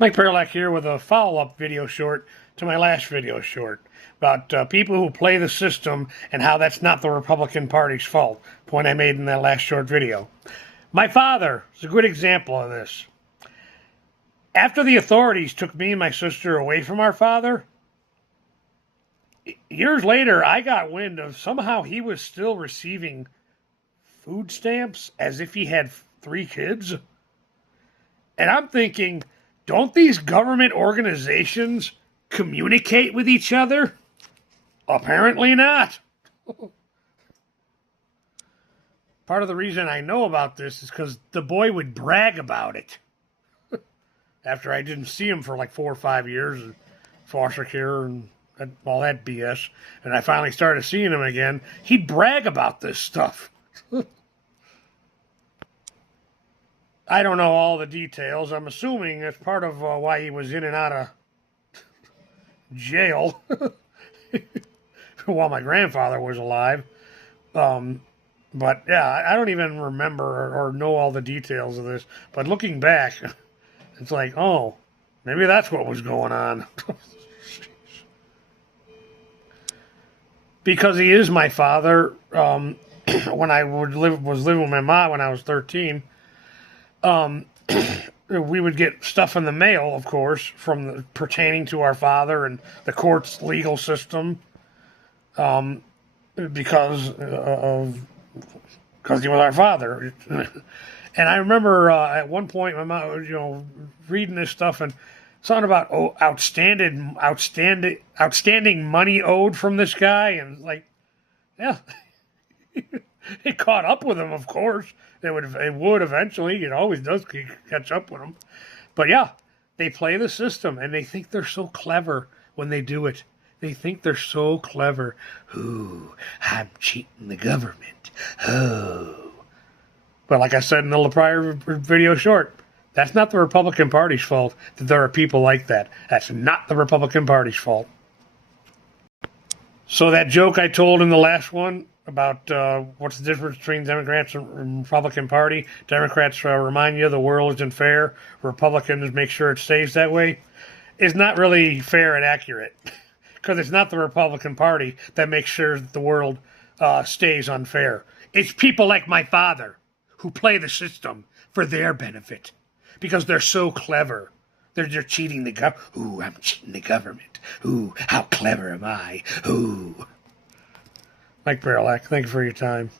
Mike Perlak here with a follow-up video short to my last video short about people who play the system and how that's not the Republican Party's fault, point I made in that last short video. My father is a good example of this. After the authorities took me and my sister away from our father, years later I got wind of somehow he was still receiving food stamps as if he had 3 kids. And I'm thinking, don't these government organizations communicate with each other? Apparently not. Part of the reason I know about this is because the boy would brag about it. After I didn't see him for like 4 or 5 years in foster care and all that BS, and I finally started seeing him again, he'd brag about this stuff. I don't know all the details. I'm assuming that's part of why he was in and out of jail while my grandfather was alive. But yeah, I don't even remember or know all the details of this. But looking back, it's like, oh, maybe that's what was going on. Because he is my father, when I was living with my mom when I was 13, we would get stuff in the mail, of course, pertaining to our father and the court's legal system, because he was our father. And I remember at one point my mom, reading this stuff and something about outstanding money owed from this guy, and like, yeah. It caught up with him, of course. It would eventually. It always does catch up with him. But yeah, they play the system, and they think they're so clever when they do it. They think they're so clever. Ooh, I'm cheating the government. Oh. But like I said in the prior video short, that's not the Republican Party's fault that there are people like that. That's not the Republican Party's fault. So that joke I told in the last one about what's the difference between Democrats and Republican Party. Democrats remind you the world isn't fair. Republicans make sure it stays that way. Is not really fair and accurate. Because it's not the Republican Party that makes sure that the world stays unfair. It's people like my father who play the system for their benefit. Because they're so clever. They're cheating the government. Ooh, I'm cheating the government. Ooh, how clever am I? Ooh. Mike Perlak, thank you for your time.